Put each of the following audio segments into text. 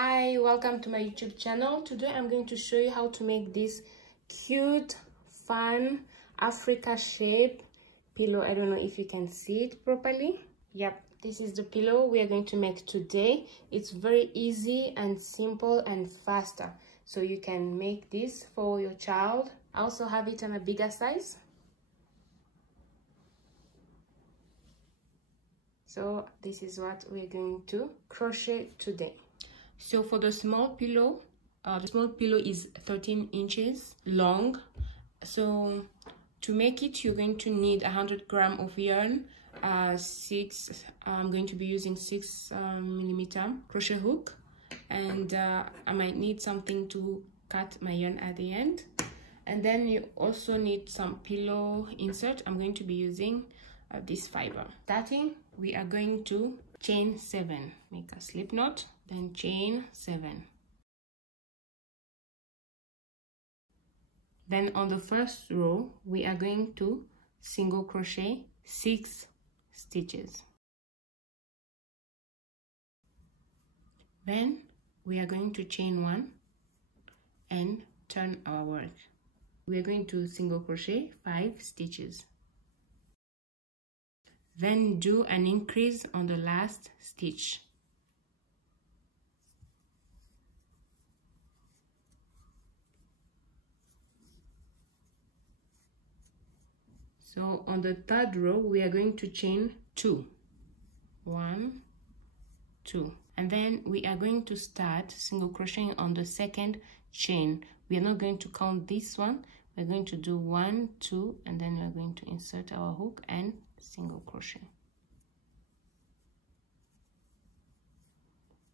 Hi, welcome to my YouTube channel. Today I'm going to show you how to make this cute, fun Africa shape pillow. I don't know if you can see it properly. Yep, this is the pillow we are going to make today. It's very easy and simple and faster, so you can make this for your child. I also have it on a bigger size. So this is what we're going to crochet today. So for the small pillow is 13 inches long. So to make it, you're going to need 100 grams of yarn, I'm going to be using 6 millimeter crochet hook, and I might need something to cut my yarn at the end. And then you also need some pillow insert. I'm going to be using this fiber. Starting, we are going to chain 7, make a slip knot, then chain 7. Then on the first row, we are going to single crochet 6 stitches. Then we are going to chain 1 and turn our work. We are going to single crochet 5 stitches. Then do an increase on the last stitch. So on the third row, we are going to chain 2. 1, 2. And then we are going to start single crocheting on the second chain. We are not going to count this one. We're going to do 1, 2, and then we're going to insert our hook and single crochet.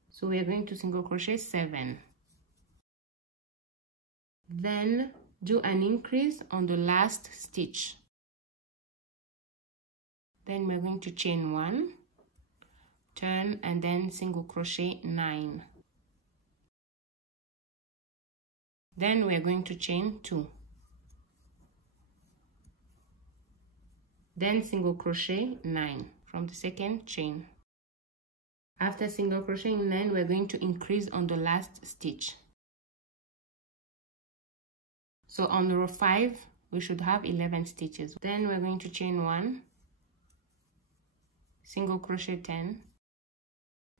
So we are going to single crochet 7. Then do an increase on the last stitch. Then we're going to chain 1, turn, and then single crochet 9. Then we're going to chain 2. Then single crochet 9 from the second chain. After single crocheting 9, we're going to increase on the last stitch. So on row 5, we should have 11 stitches. Then we're going to chain 1, single crochet 10.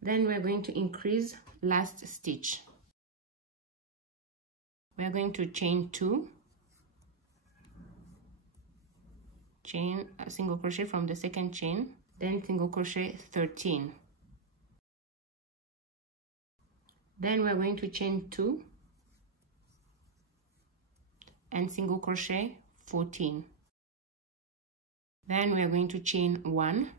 Then we're going to increase last stitch. We're going to chain 2, chain a single crochet from the second chain, then single crochet 13. Then we're going to chain 2 and single crochet 14. Then we're going to chain 1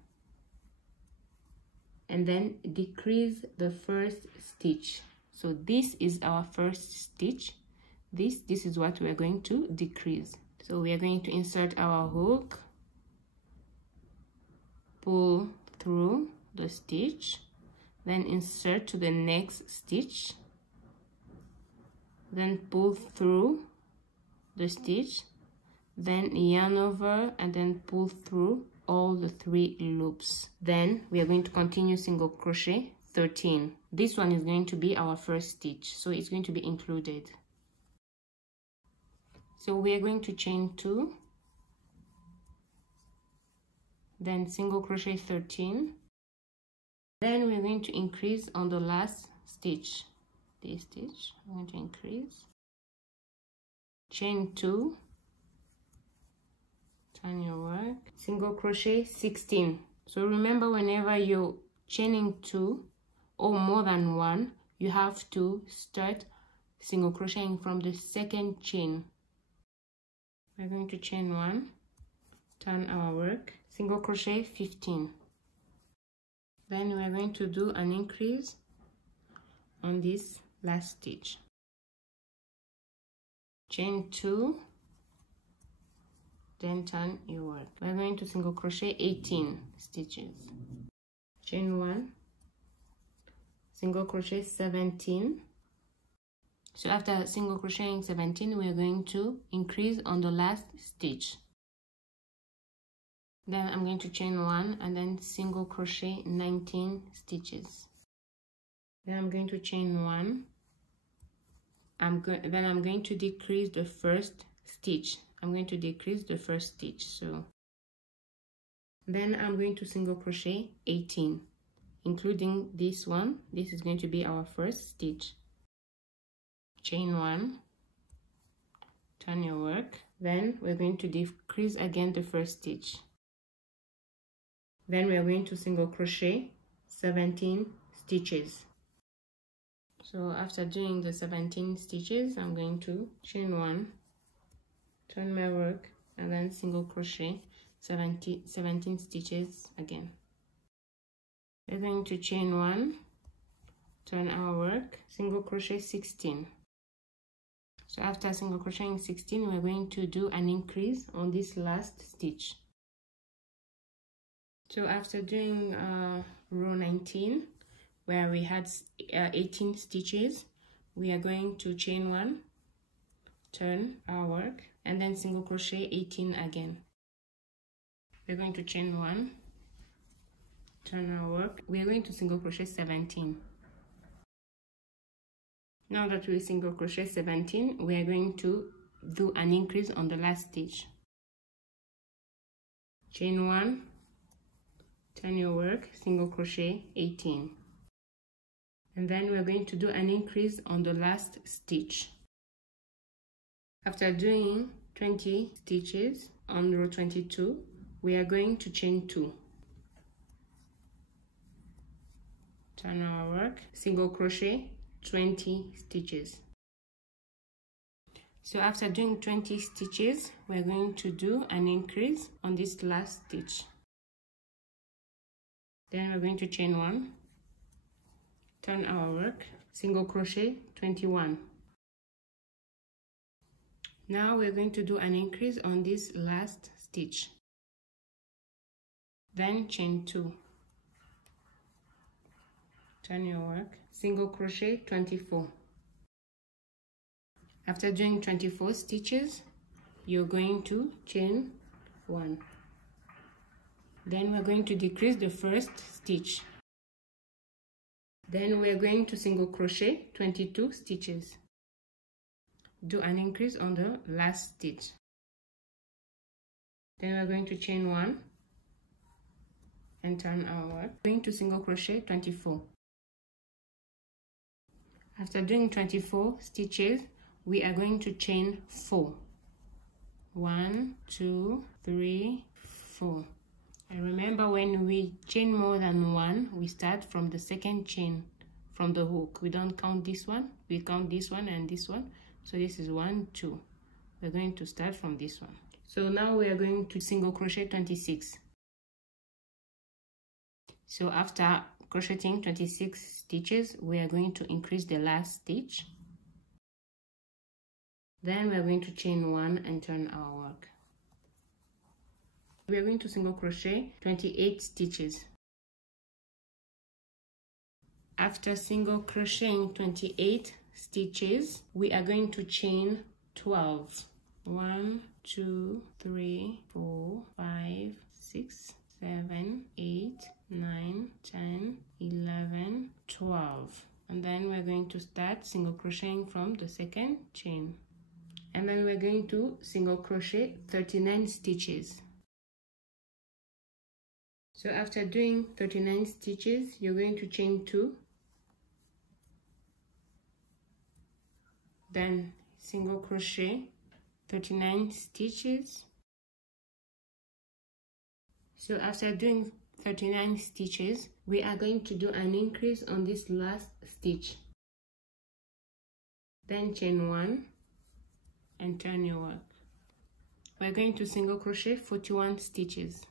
and then decrease the first stitch. So this is our first stitch. This is what we are going to decrease. So we are going to insert our hook, pull through the stitch, then insert to the next stitch, then pull through the stitch, then yarn over, and then pull through all the 3 loops. Then we are going to continue single crochet 13. This one is going to be our first stitch, so it's going to be included. So we are going to chain 2, then single crochet 13. Then we're going to increase on the last stitch. This stitch, I'm going to increase, chain 2, turn your work, single crochet 16. So remember, whenever you're chaining 2 or more than 1, you have to start single crocheting from the second chain. We're going to chain 1, turn our work, single crochet 15. Then we're going to do an increase on this last stitch. Chain 2, then turn your work. We're going to single crochet 18 stitches. Chain 1, single crochet 17. So after single crocheting 17, we are going to increase on the last stitch. Then I'm going to chain 1 and then single crochet 19 stitches. Then I'm going to chain 1. Then I'm going to decrease the first stitch. I'm going to decrease the first stitch. So then I'm going to single crochet 18, including this one. This is going to be our first stitch. Chain 1, turn your work. Then we're going to decrease again the first stitch. Then we're going to single crochet 17 stitches. So after doing the 17 stitches, I'm going to chain 1, turn my work, and then single crochet 17 stitches again. We're going to chain 1, turn our work, single crochet 16. So after single crocheting 16, we're going to do an increase on this last stitch. So after doing row 19, where we had 18 stitches, we are going to chain 1, turn our work, and then single crochet 18 again. We're going to chain 1, turn our work. We are going to single crochet 17. Now that we single crochet 17, we are going to do an increase on the last stitch. Chain 1, turn your work, single crochet 18. And then we're going to do an increase on the last stitch. After doing 20 stitches on row 22, we are going to chain 2. Turn our work, single crochet 20 stitches. So after doing 20 stitches, we're going to do an increase on this last stitch. Then we're going to chain 1, turn our work, single crochet 21. Now we're going to do an increase on this last stitch. Then chain 2, turn your work, single crochet 24. After doing 24 stitches, you're going to chain 1. Then we're going to decrease the first stitch. Then we're going to single crochet 22 stitches. Do an increase on the last stitch. Then we're going to chain 1 and turn our work. We're going to single crochet 24. After doing 24 stitches, we are going to chain 4. 1, 2, 3, 4. And remember, when we chain more than 1, we start from the second chain from the hook. We don't count this one, we count this one and this one. So this is 1, 2. We're going to start from this one. So now we are going to single crochet 26. So after crocheting 26 stitches, we are going to increase the last stitch. Then we are going to chain 1 and turn our work. We are going to single crochet 28 stitches. After single crocheting 28 stitches, we are going to chain 12. 1, 2, 3, 4, 5, 6, 7, 8, 9, 10, 11, 12. And then we're going to start single crocheting from the second chain. And then we're going to single crochet 39 stitches. So after doing 39 stitches, you're going to chain 2. Then single crochet 39 stitches. So after doing 39 stitches, we are going to do an increase on this last stitch. Then chain 1 and turn your work. We're going to single crochet 41 stitches.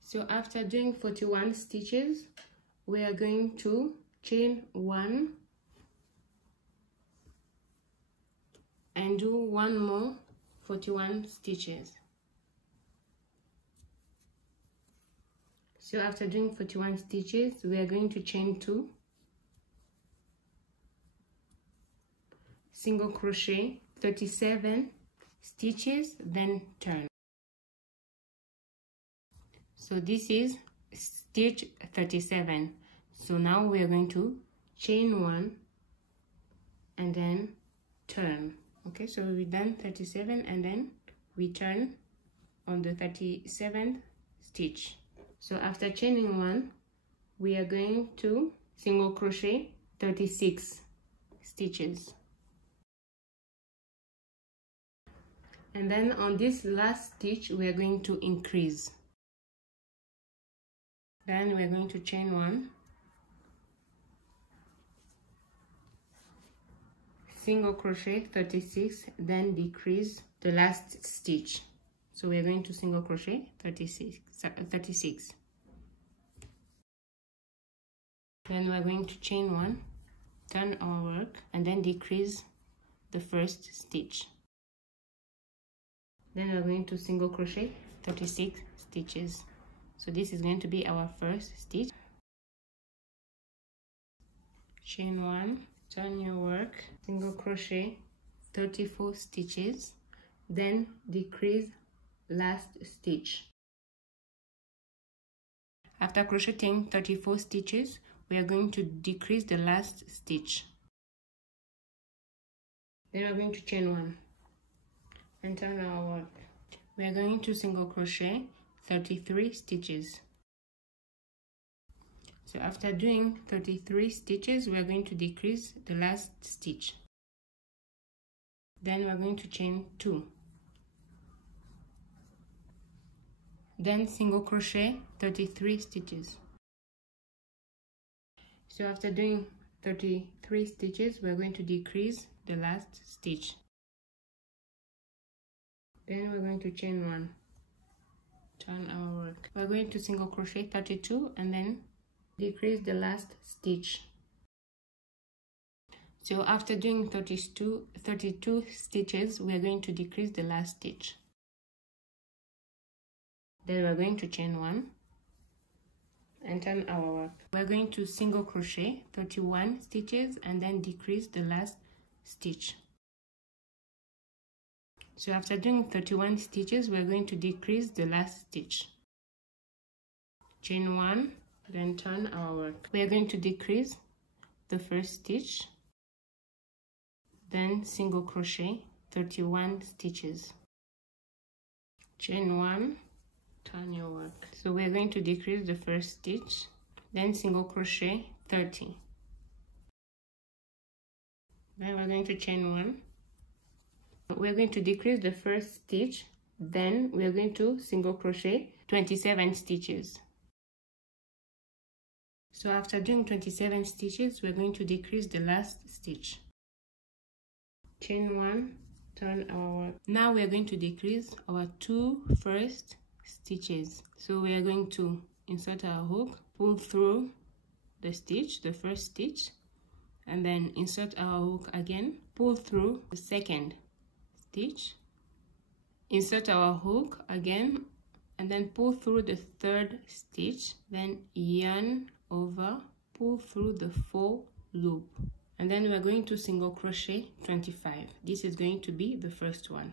So after doing 41 stitches, we are going to chain 1 and do one more 41 stitches. So after doing 41 stitches, we are going to chain 2, single crochet 37 stitches, then turn. So this is stitch 37. So now we are going to chain 1 and then turn. Okay, so we've done 37 and then we turn on the 37th stitch. So after chaining 1, we are going to single crochet 36 stitches. And then on this last stitch we are going to increase. Then we are going to chain 1, single crochet 36, then decrease the last stitch. So we are going to single crochet 36. Then we are going to chain 1, turn our work, and then decrease the first stitch. Then we are going to single crochet 36 stitches. So this is going to be our first stitch. Chain 1, turn your work, single crochet 34 stitches, then decrease last stitch. After crocheting 34 stitches, we are going to decrease the last stitch. Then we are going to chain 1 and turn our work. We are going to single crochet 33 stitches. So after doing 33 stitches, we are going to decrease the last stitch. Then we are going to chain 2. Then single crochet 33 stitches. So after doing 33 stitches, we are going to decrease the last stitch. Then we're going to chain 1, turn our work. We're going to single crochet 32 and then decrease the last stitch. So after doing 32 stitches, we are going to decrease the last stitch. Then we're going to chain 1 and turn our work. We're going to single crochet 31 stitches and then decrease the last stitch. So after doing 31 stitches, we're going to decrease the last stitch. Chain 1, then turn our work. We are going to decrease the first stitch, then single crochet 31 stitches. Chain 1, turn your work. So we're going to decrease the first stitch, then single crochet 30. Then we're going to chain 1. We're going to decrease the first stitch, then we're going to single crochet 27 stitches. So after doing 27 stitches, we're going to decrease the last stitch. Chain 1, turn our work. Now we are going to decrease our 2 first stitches. So we are going to insert our hook, pull through the stitch, the first stitch, and then insert our hook again, pull through the second stitch, insert our hook again, and then pull through the third stitch, then yarn over, pull through the 4 loop, and then we're going to single crochet 25. This is going to be the first one.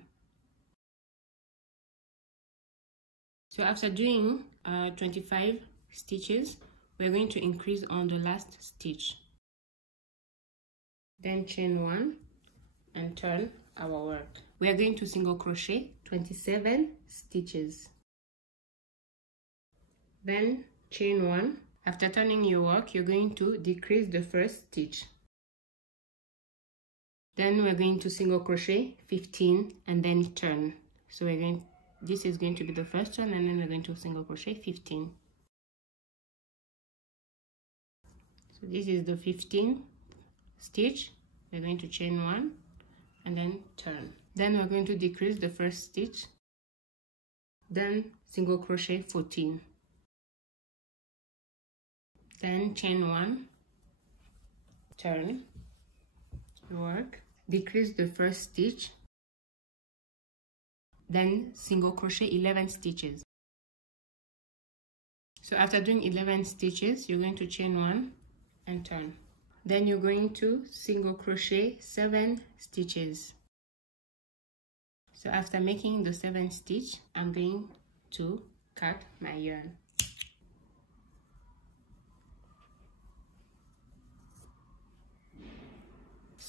So after doing 25 stitches, we're going to increase on the last stitch, then chain 1 and turn our work. We are going to single crochet 27 stitches, then chain 1. After turning your work, you're going to decrease the first stitch, then we're going to single crochet 15 and then turn. So we're going, this is going to be the first one, and then we're going to single crochet 15. So this is the 15th stitch. We're going to chain 1 and then turn. Then we're going to decrease the first stitch, then single crochet 14, then chain 1, turn, work, decrease the first stitch, then single crochet 11 stitches. So after doing 11 stitches, you're going to chain 1 and turn. Then you're going to single crochet 7 stitches. So after making the 7th stitch, I'm going to cut my yarn.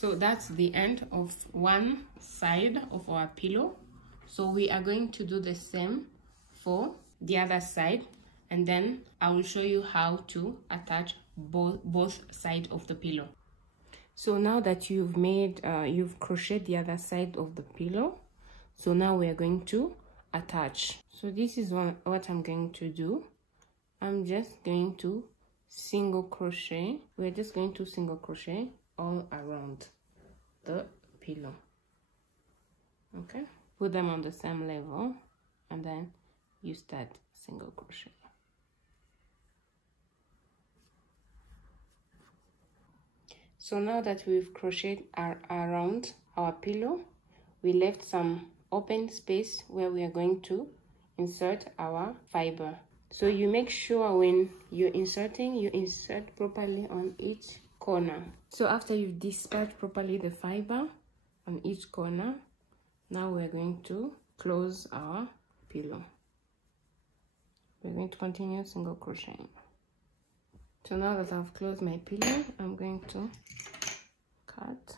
So that's the end of one side of our pillow. So we are going to do the same for the other side, and then I will show you how to attach both sides of the pillow. So now that you've crocheted the other side of the pillow, so now we are going to attach. So this is what I'm going to do. I'm just going to single crochet. We're just going to single crochet all around the pillow. Okay, put them on the same level, and then you start single crochet. So now that we've crocheted around our pillow, we left some open space where we are going to insert our fiber. So you make sure when you're inserting, you insert properly on each corner. So after you've dispatched properly the fiber on each corner, now we're going to close our pillow. We're going to continue single crocheting. So now that I've closed my pillow, I'm going to cut.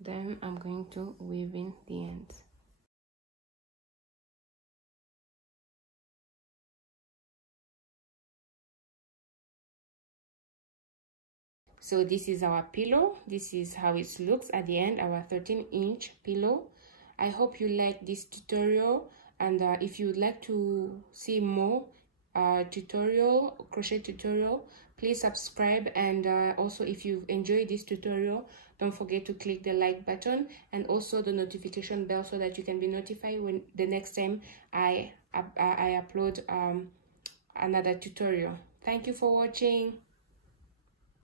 Then I'm going to weave in the ends. So this is our pillow. This is how it looks at the end, our 13-inch pillow. I hope you like this tutorial, and if you would like to see more crochet tutorial, please subscribe. And also, if you've enjoyed this tutorial, don't forget to click the like button and also the notification bell so that you can be notified when the next time I upload another tutorial. Thank you for watching.